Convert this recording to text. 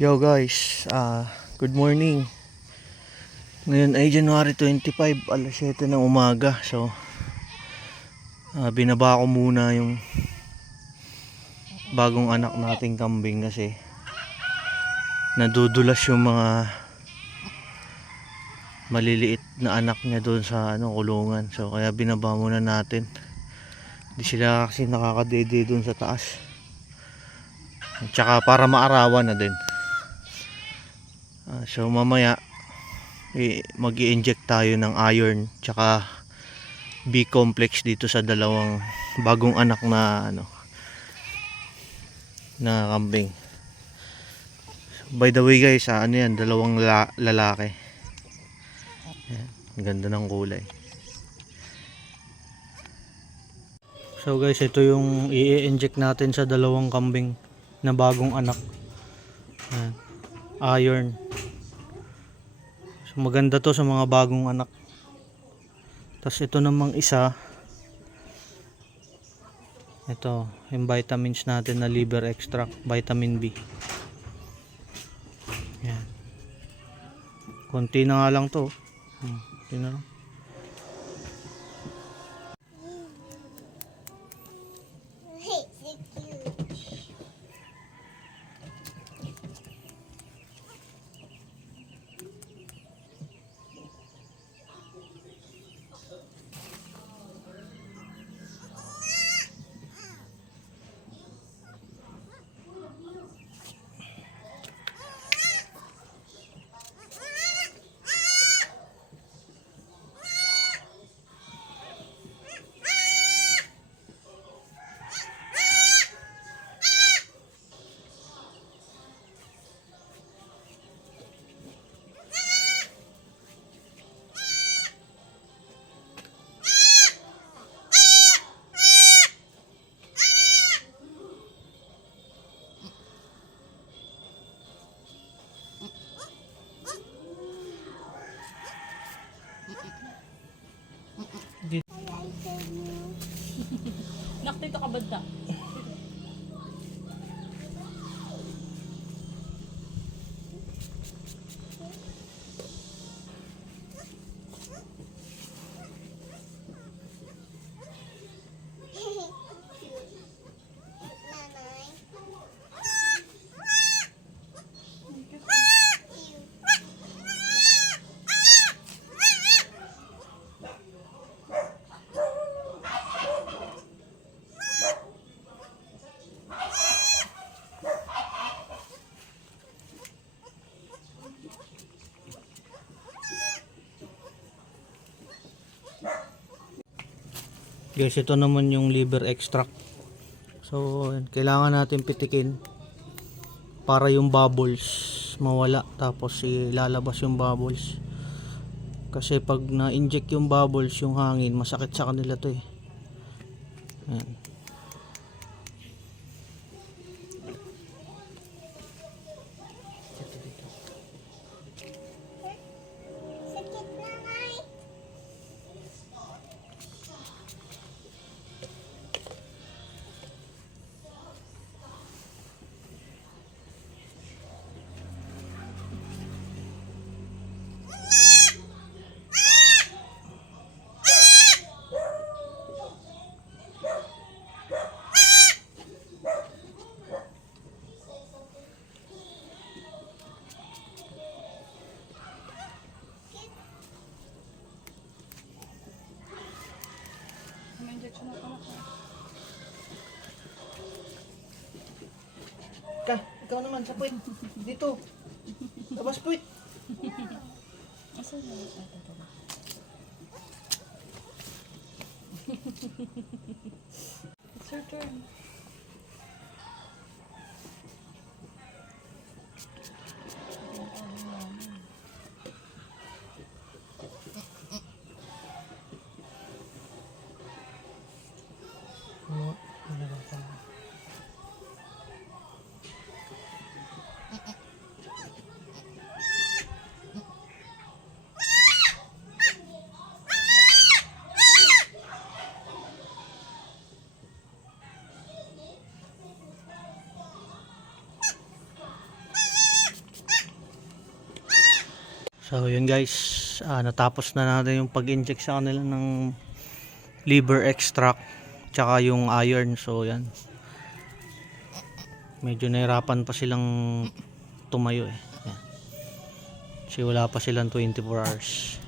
Yo guys, good morning. Ngayon ay January 25, alas 7 ng umaga. So, binaba ko muna yung bagong anak nating kambing kasi nadudulas yung mga maliliit na anak niya doon sa kulungan. So, kaya binaba muna natin. Hindi sila kasi nakakadede doon sa taas. At saka para maarawan na din. So, mamaya mag-i-inject tayo ng iron tsaka B-complex dito sa dalawang bagong anak na na kambing. By the way guys, yan, dalawang lalaki. Ayan, ang ganda ng kulay. So guys, ito yung i-inject natin sa dalawang kambing na bagong anak. Ayan, iron. So, maganda to sa mga bagong anak. Tapos ito namang isa, ito yung vitamins natin na liver extract, vitamin B. Yan. Konti na nga lang to. Konti na lang. Nakita ka ba da? Guys, ito naman yung liver extract. So, kailangan natin pitikin para yung bubbles mawala, tapos ilalabas yung bubbles. Kasi pag na-inject yung bubbles, yung hangin, masakit sa kanila to eh. Ayan. Ka, ikaw naman sa puwit. Dito. Labas puwit. Asan na yung It's your turn. So yun guys, natapos na natin yung pag-inject sa kanila ng liver extract tsaka yung iron. So yan, medyo nahirapan pa silang tumayo eh. Yan. Kasi wala pa silang 24 hours.